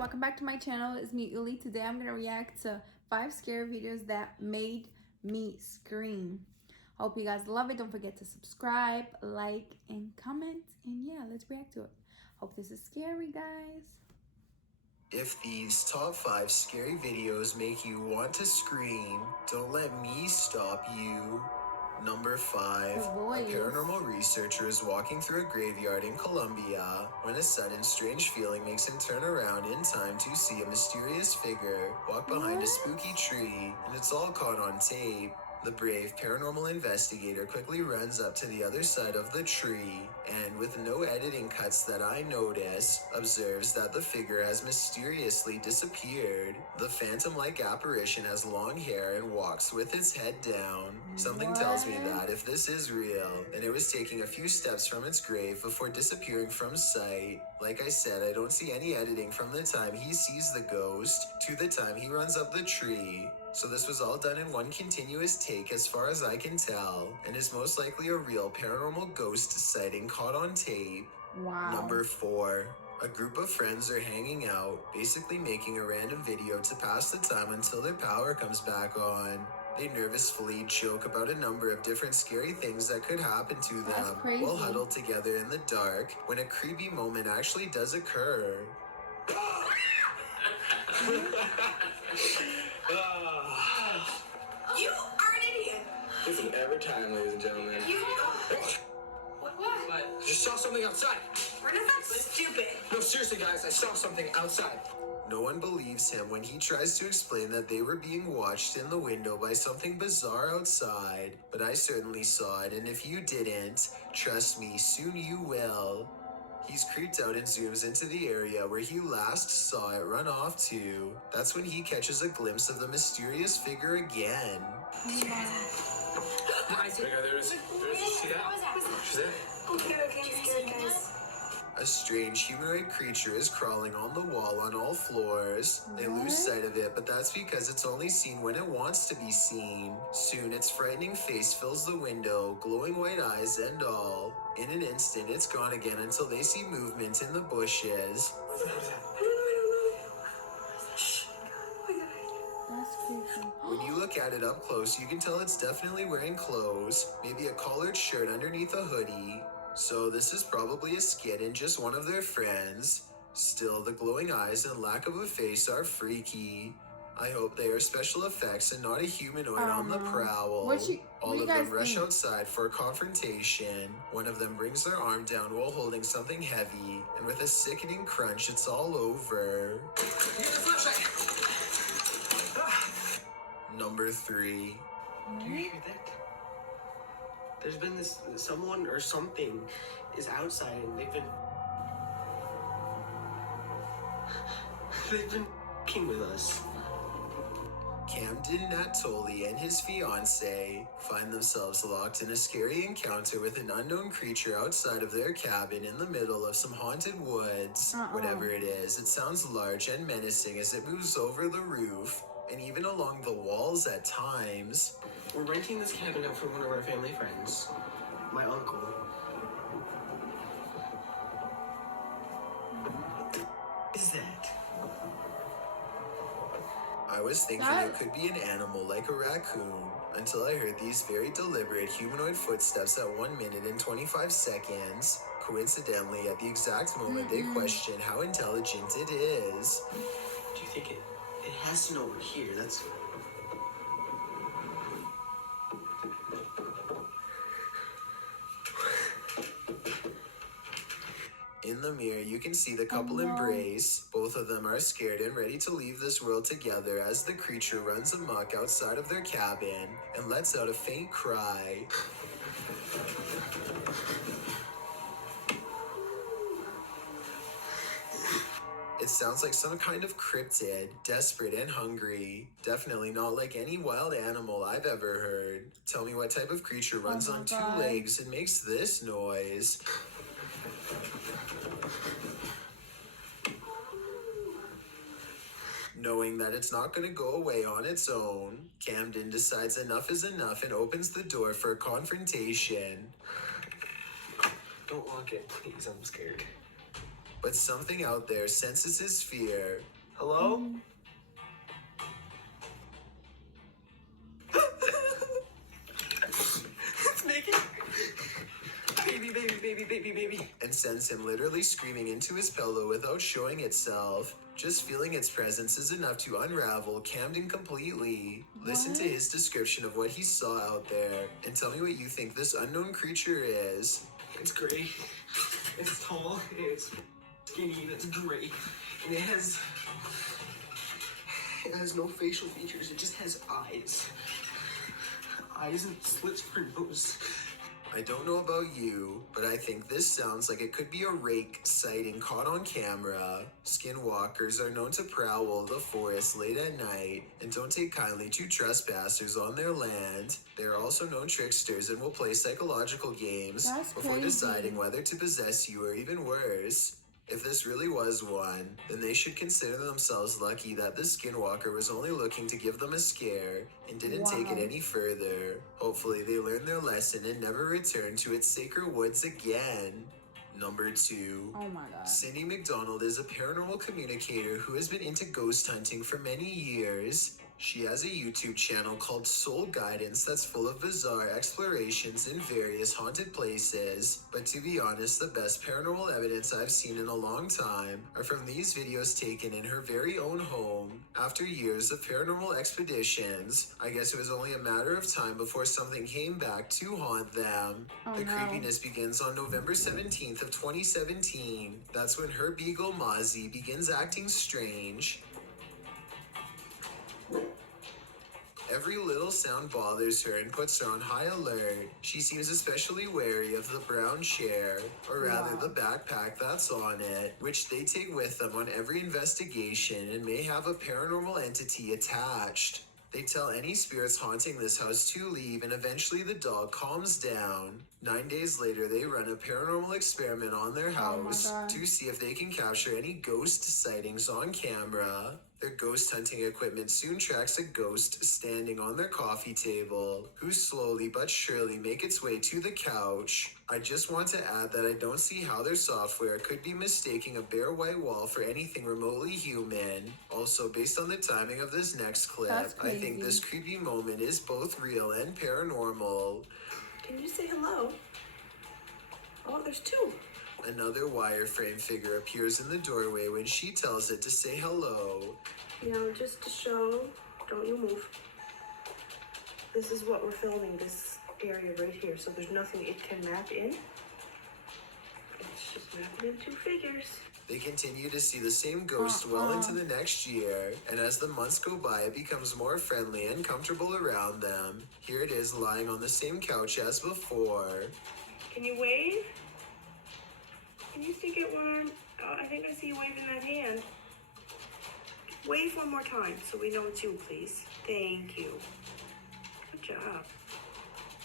welcome back to my channel. It's me, Ylli. Today I'm gonna react to 5 scary videos that made me scream. Hope you guys love it. Don't forget to subscribe, like, and comment. And yeah, let's react to it. Hope this is scary, guys. If these top 5 scary videos make you want to scream, don't let me stop you. Number 5. A paranormal researcher is walking through a graveyard in Colombia when a sudden strange feeling makes him turn around in time to see a mysterious figure walk behind a spooky tree, and it's all caught on tape. The brave paranormal investigator quickly runs up to the other side of the tree and, with no editing cuts that I notice, observes that the figure has mysteriously disappeared. The phantom-like apparition has long hair and walks with its head down. Something tells me that if this is real, then it was taking a few steps from its grave before disappearing from sight. Like I said, I don't see any editing from the time he sees the ghost to the time he runs up the tree. So this was all done in one continuous take as far as I can tell, and is most likely a real paranormal ghost sighting caught on tape. Wow. Number 4. A group of friends are hanging out, basically making a random video to pass the time until their power comes back on. They nervously joke about a number of different scary things that could happen to them while huddled together in the dark when a creepy moment actually does occur. You are an idiot. Listen, every time, ladies and gentlemen. What? I just saw something outside. We're not that stupid. No, seriously, guys, I saw something outside. No one believes him when he tries to explain that they were being watched in the window by something bizarre outside. But I certainly saw it, and if you didn't, trust me, soon you will. He's creeped out and zooms into the area where he last saw it run off to. That's when he catches a glimpse of the mysterious figure again. Okay, I'm scared, guys. A strange humanoid creature is crawling on the wall on all floors. They lose sight of it, but that's because it's only seen when it wants to be seen. Soon its frightening face fills the window, glowing white eyes and all. In an instant, it's gone again until they see movement in the bushes. That's creepy. When you look at it up close, you can tell it's definitely wearing clothes, maybe a collared shirt underneath a hoodie. So this is probably a skit and just one of their friends. Still, the glowing eyes and lack of a face are freaky. I hope they are special effects and not a humanoid on the prowl. All of them rush outside for a confrontation. One of them brings their arm down while holding something heavy, and with a sickening crunch, it's all over. Number 3. Do you hear that? There's been someone or something is outside and they've been f***ing with us. Camden Natoli and his fiancée find themselves locked in a scary encounter with an unknown creature outside of their cabin in the middle of some haunted woods. Whatever it is, it sounds large and menacing as it moves over the roof and even along the walls at times. We're renting this cabin out for one of our family friends, my uncle. What is that? I was thinking it could be an animal like a raccoon until I heard these very deliberate humanoid footsteps at 1 minute and 25 seconds. Coincidentally, at the exact moment they question how intelligent it is. Do you think it has to know we're here? That's... In the mirror, you can see the couple embrace. Both of them are scared and ready to leave this world together as the creature runs amok outside of their cabin and lets out a faint cry. It sounds like some kind of cryptid, desperate and hungry. Definitely not like any wild animal I've ever heard. Tell me what type of creature runs on 2 legs and makes this noise. Knowing that it's not going to go away on its own, Camden decides enough is enough and opens the door for a confrontation. Don't lock it, please. I'm scared. but something out there senses his fear. Hello? It's making baby. And sends him literally screaming into his pillow without showing itself. Just feeling its presence is enough to unravel Camden completely. Listen to his description of what he saw out there and tell me what you think this unknown creature is. It's gray. It's tall. It's skinny. And it's gray. And it has no facial features. It just has eyes. Eyes and slits for nose. I don't know about you, but I think this sounds like it could be a rake sighting caught on camera. Skinwalkers are known to prowl the forest late at night and don't take kindly to trespassers on their land. They are also known tricksters and will play psychological games before deciding whether to possess you or even worse. If this really was one, then they should consider themselves lucky that the skinwalker was only looking to give them a scare and didn't take it any further. Hopefully they learned their lesson and never return to its sacred woods again. Number 2. Oh my god. Cindy McDonald is a paranormal communicator who has been into ghost hunting for many years. She has a YouTube channel called Soul Guidance that's full of bizarre explorations in various haunted places. But to be honest, the best paranormal evidence I've seen in a long time are from these videos taken in her very own home. After years of paranormal expeditions, I guess it was only a matter of time before something came back to haunt them. The creepiness begins on November 17th of 2017. That's when her beagle Mozzie begins acting strange. Every little sound bothers her and puts her on high alert. She seems especially wary of the brown chair, or rather the backpack that's on it, which they take with them on every investigation and may have a paranormal entity attached. They tell any spirits haunting this house to leave, and eventually the dog calms down. 9 days later, they run a paranormal experiment on their house to see if they can capture any ghost sightings on camera. Their ghost hunting equipment soon tracks a ghost standing on their coffee table, who slowly but surely make its way to the couch. I just want to add that I don't see how their software could be mistaking a bare white wall for anything remotely human. Also, based on the timing of this next clip, I think this creepy moment is both real and paranormal. Can you say hello? Oh, there's 2. Another wireframe figure appears in the doorway when she tells it to say hello. You know, just to show, don't you move. This is what we're filming, this area right here. So there's nothing it can map in. It's just mapping in 2 figures. They continue to see the same ghost well into the next year, and as the months go by, it becomes more friendly and comfortable around them. Here it is lying on the same couch as before. Can you wave? Can you stick it one? Oh, I think I see you waving that hand. Wave one more time so we know it's you, please. Thank you. Good job.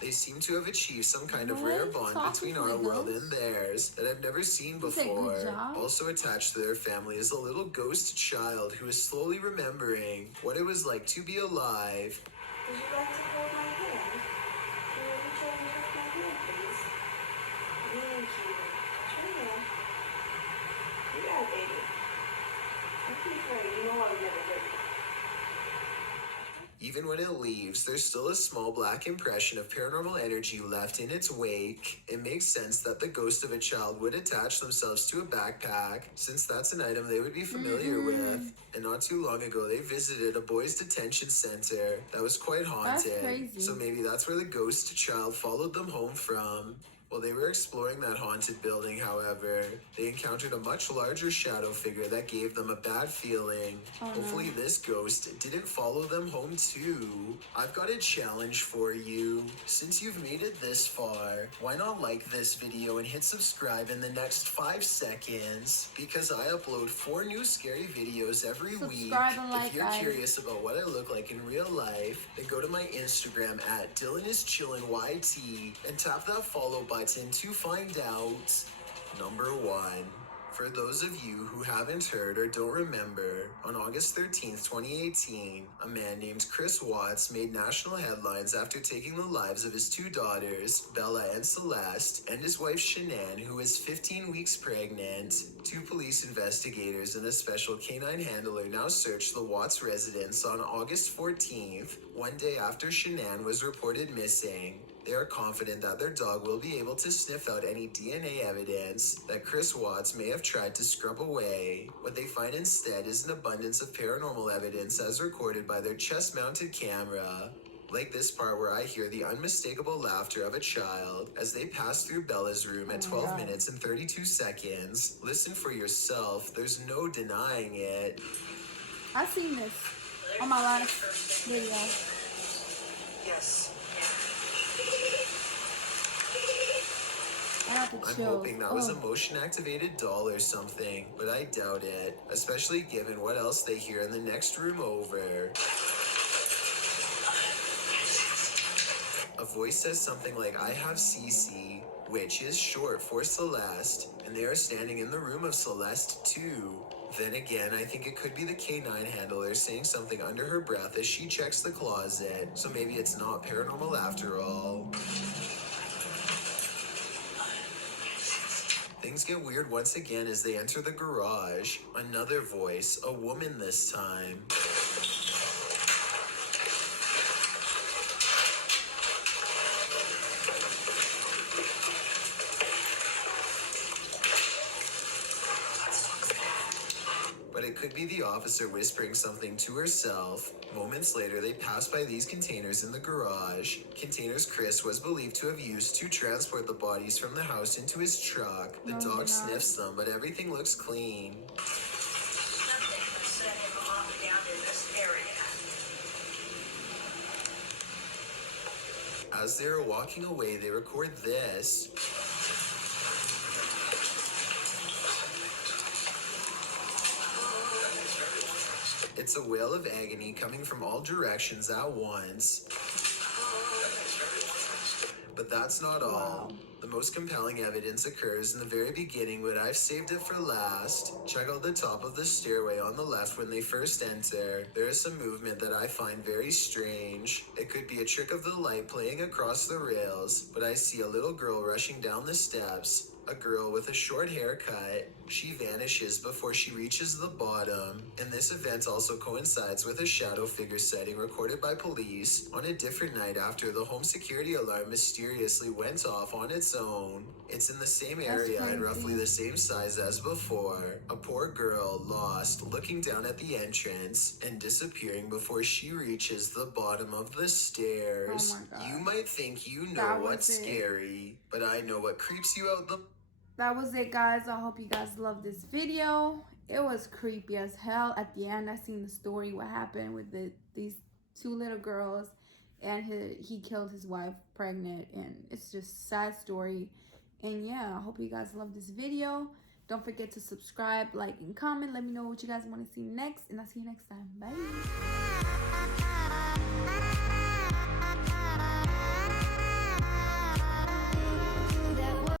They seem to have achieved some kind of rare bond between our world and theirs that I've never seen before. Also attached to their family is a little ghost child who is slowly remembering what it was like to be alive. Would you like to hold my hand? Can you reach over and touch my hand, please? Thank you. Turn around. You got it, baby. Don't be afraid. You know I'll never hurt you. Even when it leaves, there's still a small black impression of paranormal energy left in its wake. It makes sense that the ghost of a child would attach themselves to a backpack, since that's an item they would be familiar with. And not too long ago, they visited a boys' detention center that was quite haunted. So maybe that's where the ghost child followed them home from. While they were exploring that haunted building, however, they encountered a much larger shadow figure that gave them a bad feeling. Hopefully this ghost didn't follow them home too. I've got a challenge for you. Since you've made it this far, why not like this video and hit subscribe in the next 5 seconds? Because I upload 4 new scary videos every week. If you're curious about what I look like in real life, then go to my Instagram at DylanIsChillinYT and tap that follow button to find out. Number 1. For those of you who haven't heard or don't remember, on August 13th, 2018, a man named Chris Watts made national headlines after taking the lives of his two daughters, Bella and Celeste, and his wife Shanann, who is 15 weeks pregnant. Two police investigators and a special canine handler now search the Watts residence on August 14th, one day after Shanann was reported missing. They are confident that their dog will be able to sniff out any DNA evidence that Chris Watts may have tried to scrub away. What they find instead is an abundance of paranormal evidence as recorded by their chest-mounted camera. Like this part where I hear the unmistakable laughter of a child as they pass through Bella's room at 12 minutes and 32 seconds. Listen for yourself, there's no denying it. I've seen this on my last video. Yes. I'm hoping that was a motion-activated doll or something, but I doubt it, especially given what else they hear in the next room over. A voice says something like, "I have Cece," which is short for Celeste, and they are standing in the room of Celeste too. Then again, I think it could be the canine handler saying something under her breath as she checks the closet, so maybe it's not paranormal after all. Things get weird once again as they enter the garage. Another voice, a woman this time. But it could be the officer whispering something to herself. Moments later, they pass by these containers in the garage. Containers Chris was believed to have used to transport the bodies from the house into his truck. The dog sniffs them, but everything looks clean. Something set him off down in this area. As they are walking away, they record this. It's a wail of agony coming from all directions at once. But that's not all. The most compelling evidence occurs in the very beginning, but I've saved it for last. Check out the top of the stairway on the left when they first enter. There is some movement that I find very strange. It could be a trick of the light playing across the rails, but I see a little girl rushing down the steps. A girl with a short haircut. She vanishes before she reaches the bottom, and this event also coincides with a shadow figure sighting recorded by police on a different night after the home security alarm mysteriously went off on its own. It's in the same area and roughly the same size as before. A poor girl lost, looking down at the entrance and disappearing before she reaches the bottom of the stairs. Oh my God. You might think you know what's scary, but I know what creeps you out the... That was it, guys. I hope you guys loved this video. It was creepy as hell. At the end, I seen the story, what happened with these two little girls, and he killed his wife pregnant, and it's just sad story. And yeah, I hope you guys love this video. Don't forget to subscribe, like, and comment. Let me know what you guys want to see next, and I'll see you next time. Bye.